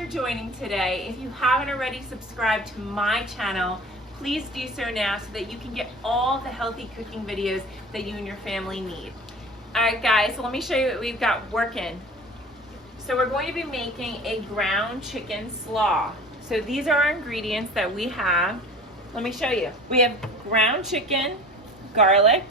for joining today. If you haven't already subscribed to my channel, please do so now so that you can get all the healthy cooking videos that you and your family need. Alright guys, so let me show you what we've got working. So we're going to be making a ground chicken slaw. So these are our ingredients that we have. Let me show you. We have ground chicken, garlic,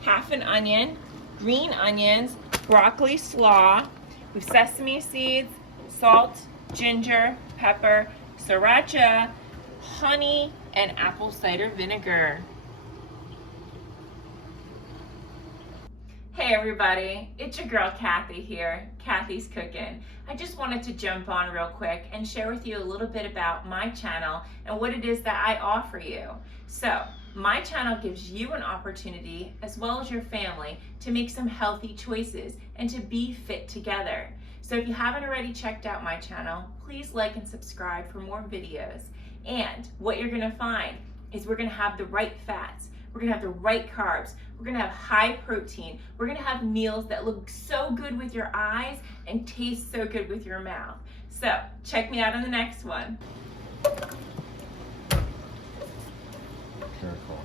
half an onion, green onions, broccoli slaw, with sesame seeds, salt, ginger, pepper, sriracha, honey, and apple cider vinegar. Hey everybody, it's your girl Kathy here, Kathy's Cooking. I just wanted to jump on real quick and share with you a little bit about my channel and what it is that I offer you. So, my channel gives you an opportunity, as well as your family, to make some healthy choices and to be fit together. So if you haven't already checked out my channel, please like and subscribe for more videos. And what you're gonna find is we're gonna have the right fats, we're gonna have the right carbs, we're gonna have high protein, we're gonna have meals that look so good with your eyes and taste so good with your mouth. So check me out on the next one. Careful.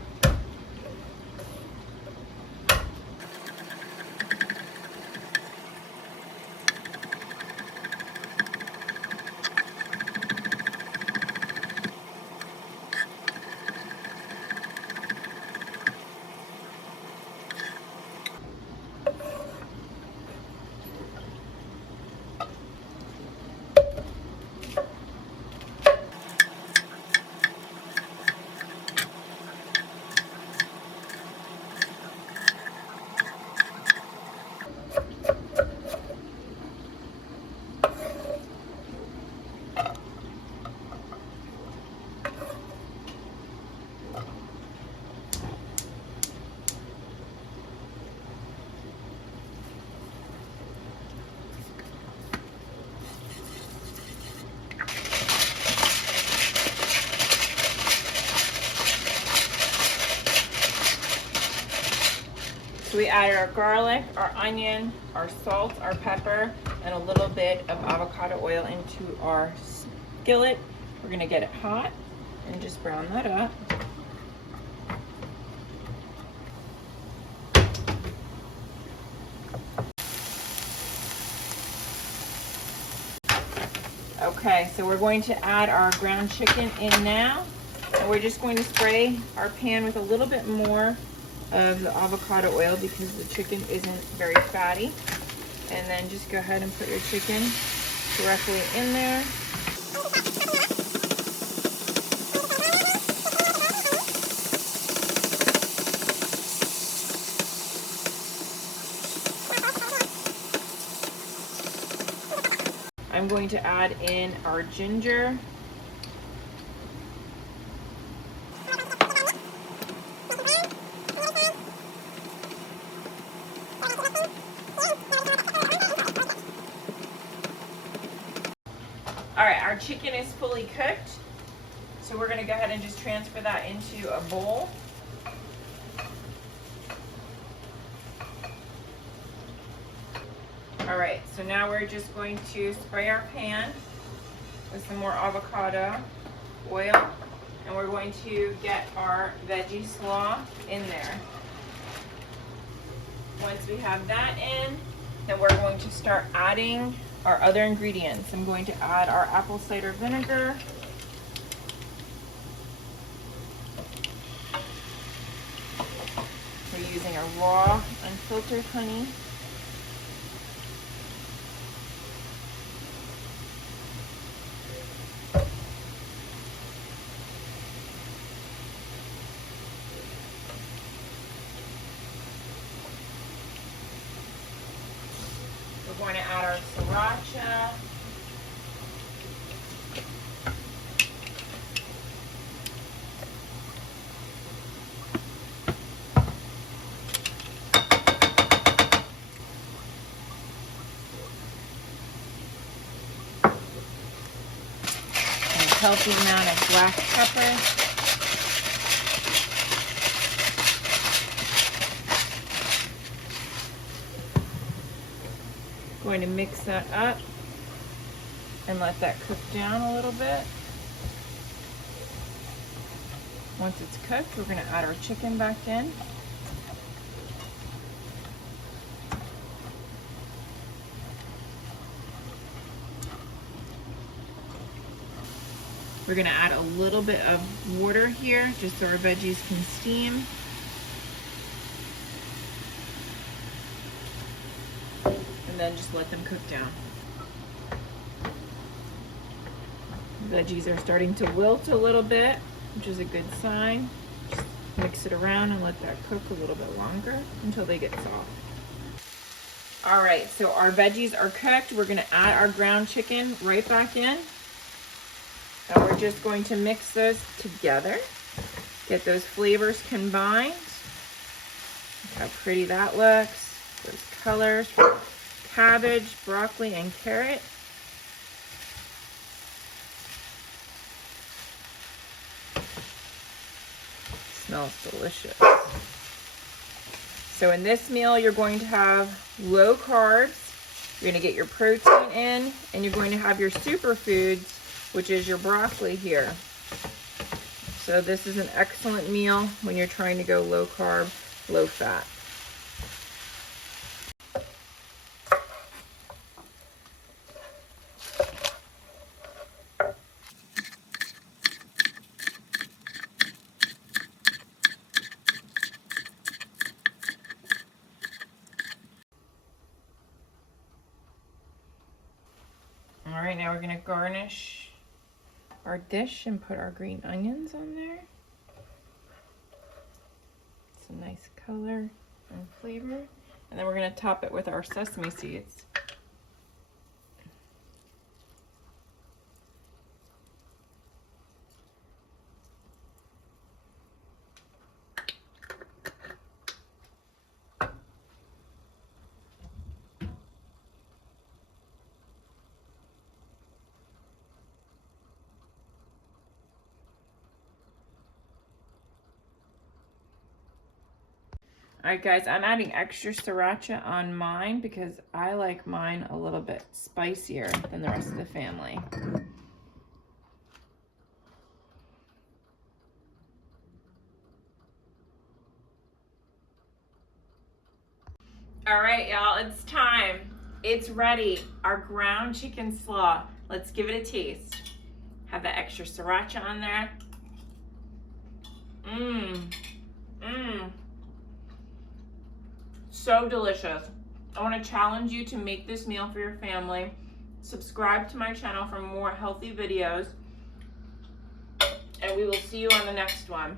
So we added our garlic, our onion, our salt, our pepper, and a little bit of avocado oil into our skillet. We're gonna get it hot and just brown that up. Okay, so we're going to add our ground chicken in now. And we're just going to spray our pan with a little bit more of the avocado oil because the chicken isn't very fatty. And then just go ahead and put your chicken directly in there. I'm going to add in our ginger. All right, our chicken is fully cooked, so we're gonna go ahead and just transfer that into a bowl. All right, so now we're just going to spray our pan with some more avocado oil, and we're going to get our veggie slaw in there. Once we have that in, then we're going to start adding our other ingredients. I'm going to add our apple cider vinegar. We're using our raw, unfiltered honey. We're going to add our sriracha. And a healthy amount of black pepper. Going to mix that up. and let that cook down a little bit. Once it's cooked, we're going to add our chicken back in. We're going to add a little bit of water here just so our veggies can steam. And then just let them cook down. The veggies are starting to wilt a little bit, which is a good sign. Just mix it around and let that cook a little bit longer until they get soft. All right, so our veggies are cooked. We're going to add our ground chicken right back in. And we're just going to mix those together. Get those flavors combined. Look how pretty that looks. Those colors for cabbage, broccoli, and carrot. Smells delicious. So in this meal, you're going to have low carbs. You're going to get your protein in, and you're going to have your superfoods, which is your broccoli here. So this is an excellent meal when you're trying to go low carb, low fat. All right, now we're going to garnish our dish and put our green onions on there. It's a nice color and flavor. And then we're going to top it with our sesame seeds. All right, guys, I'm adding extra sriracha on mine because I like mine a little bit spicier than the rest of the family. All right, y'all, it's time. It's ready. Our ground chicken slaw. Let's give it a taste. Have that extra sriracha on there. So delicious. I want to challenge you to make this meal for your family. Subscribe to my channel for more healthy videos. And we will see you on the next one.